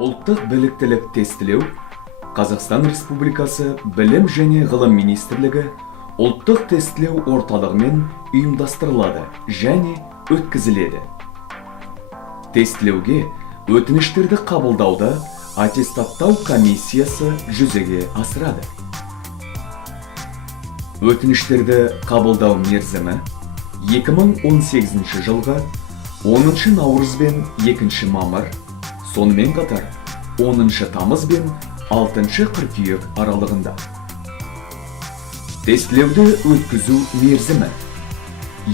Ұлттық біліктілік тестілеу Қазақстан Республикасы Білім және Ғылым Министрлігі ұлттық тестілеу орталығымен ұйымдастырылады және өткізіледі. Тестілеуге өтініштерді қабылдауды аттестаттау комиссиясы жүзеге асырады. Өтініштерді қабылдау мерзімі 2018 жылғы 10 наурыз бен 2 мамыр, сонымен қатар 10 тамыз бен 6 қыркүйек аралығында. Тестілеуді өткізу мерзімі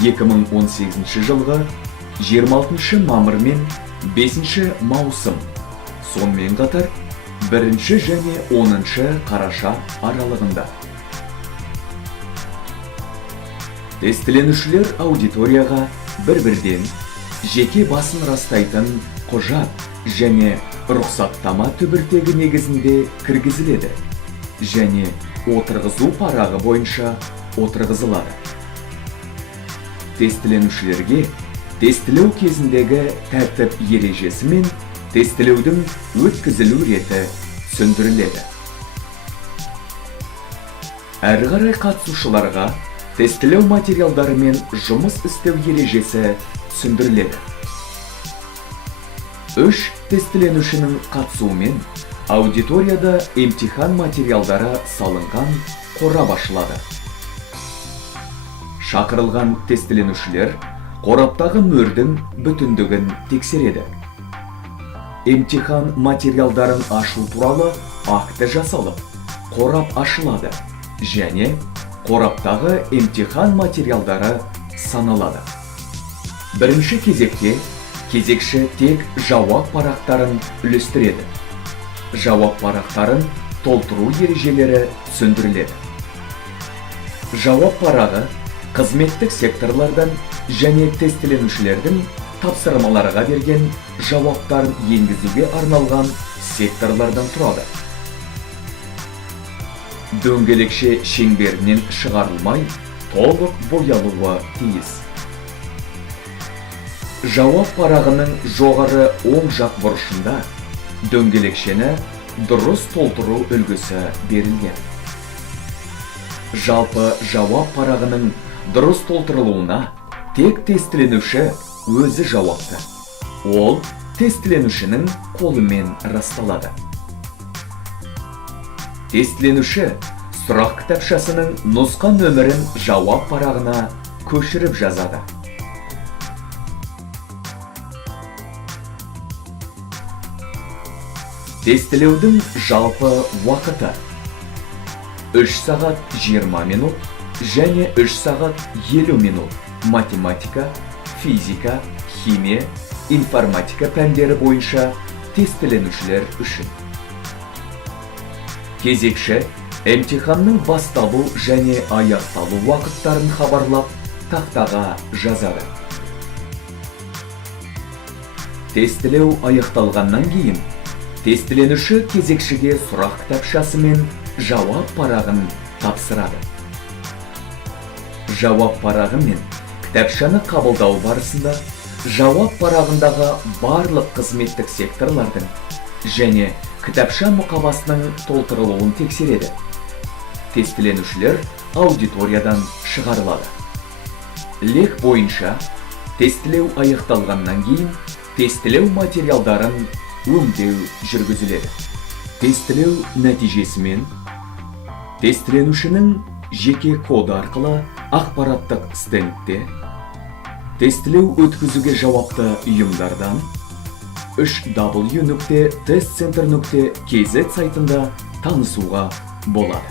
2018 жылғы 26 мамыр мен 5 маусым, сонымен қатар 1 және 10 қараша аралығында. Тестіленушілер аудиторияға бір-бірден жеке басын растайтын құжат және рұқсаттама түбіртегі негізінде кіргізіледі және отырғызу парағы бойынша отырғызылады. Тестіленушілерге тестілеу кезіндегі тәртіп ережесі мен тестілеудің өткізілу реті түсіндіріледі. Әрі қарай қатысушыларға тестілеу материалдары мен жұмыс істеу ережесі түсіндіріледі. 3 тестіленушінің қатысуымен аудиторияда емтихан материалдары салынған қорап ашылады. Шақырылған тестіленушілер қораптағы мөрдің бүтіндігін тексереді. Емтихан материалдарын ашу туралы акті жасалып, қорап ашылады және қораптағы емтихан материалдары саналады. Бірінші кезекте кезекші тек жауап парақтарын үлестіреді. Жауап парақтарын толтыру ережелері түсіндіріледі. Жауап парағы қызметтік секторлардан және тестіленушілердің тапсырмаларға берген жауаптарын енгізуге арналған секторлардан тұрады. Дөңгелекше шеңберінен шығарылмай, толық боялуы тиіс. Жауап парағының жоғары оң жақ бұрышында дөңгелекшені дұрыс толтыру үлгісі берілген. Жалпы жауап парағының дұрыс толтырылуына тек тестіленуші өзі жауапты. Ол тестіленушінің қолымен расталады. Тестіленуші сұрақ кітапшасының нұсқа нөмірін жауап парағына көшіріп жазады. Тестілеудің жалпы уақыты 3 сағат 20 минут және 3 сағат 50 минут математика, физика, химия, информатика пәндері бойынша тестіленушілер үшін. Кезекші емтиханның басталу және аяқталу уақыттарын хабарлап тақтаға жазады. Тестілеу аяқталғаннан кейін тестіленуші кезекшіге сұрақ кітапшасы мен жауап парағын тапсырады. Жауап парағы мен кітапшаны қабылдау барысында жауап парағындағы барлық қызметтік секторлардың және кітапша мұқабасының толтырылуын тексереді. Тестіленушілер аудиториядан шығарылады. Лек бойынша тестілеу аяқталғаннан кейін тестілеу материалдарын өңдеу жүргізіледі. Тестілеу нәтижесімен тестіленушінің жеке коды арқылы ақпараттық стендте, тестілеу өткізуге жауапты ұйымдардан www.testcenter.kz сайтында танысуға болады.